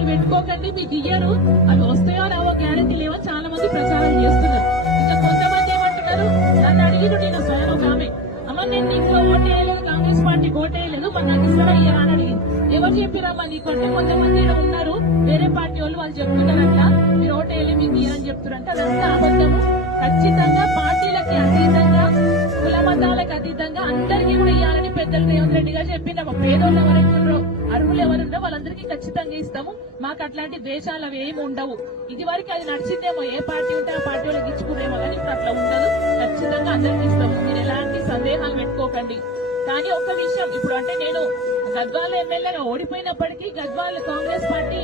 సందేహాలు పెట్టుకోకండి, మీకు ఇయ్యరు. అవి వస్తాయో రావో గ్యారెంటీ లేవో చాలా మంది ప్రచారం చేస్తున్నారు. ఇంకా కొంతమంది ఏమంటున్నారు, నన్ను అడిగిరు నేను స్వయం ఒక ఆమె, అమ్మ నేను నీకు ఓటేయలేదు, కాంగ్రెస్ పార్టీ ఓటేయలేదు, మరి నాకు ఇస్తారా ఇయ్యరా అని అడిగింది. ఎవరు చెప్పిరమ్మా నీకంటే? కొంతమంది ఇక్కడ ఉన్నారు వేరే పార్టీ వాళ్ళు చెప్తున్నారంట మీరు ఓటేయలే మీకు ఇయ్యరని చెప్తున్నారంట. అదంతా అబద్ధము. ఖచ్చితంగా పార్టీలకి అతీతంగా కుల మతాలకు అతీతంగా అందరికీ కూడా ఇవ్వాలని పెద్దలు రేవంత్ రెడ్డి గారు చెప్పిండమ్మ. పేదోళ్ళు ఎవరైతున్నారో అర్హులు ఎవరుందో వాళ్ళందరికీ ఖచ్చితంగా ఇస్తాము. మాకు అట్లాంటి ద్వేషాలు అవి ఏమి ఉండవు. ఇది వరకు అది నడిచిందేమో, ఏ పార్టీ ఉంటే ఆ పార్టీ వాళ్ళకి ఇచ్చుకునేమో, కానీ ఇప్పుడు అట్లా ఉండదు. ఖచ్చితంగా అందరికీ ఇస్తాము, మీరు ఎలాంటి సందేహాలు పెట్టుకోకండి. కానీ ఒక్క విషయం, ఇప్పుడు అంటే నేను గద్వాల ఎమ్మెల్యేగా ఓడిపోయినప్పటికీ గద్వాల కాంగ్రెస్ పార్టీ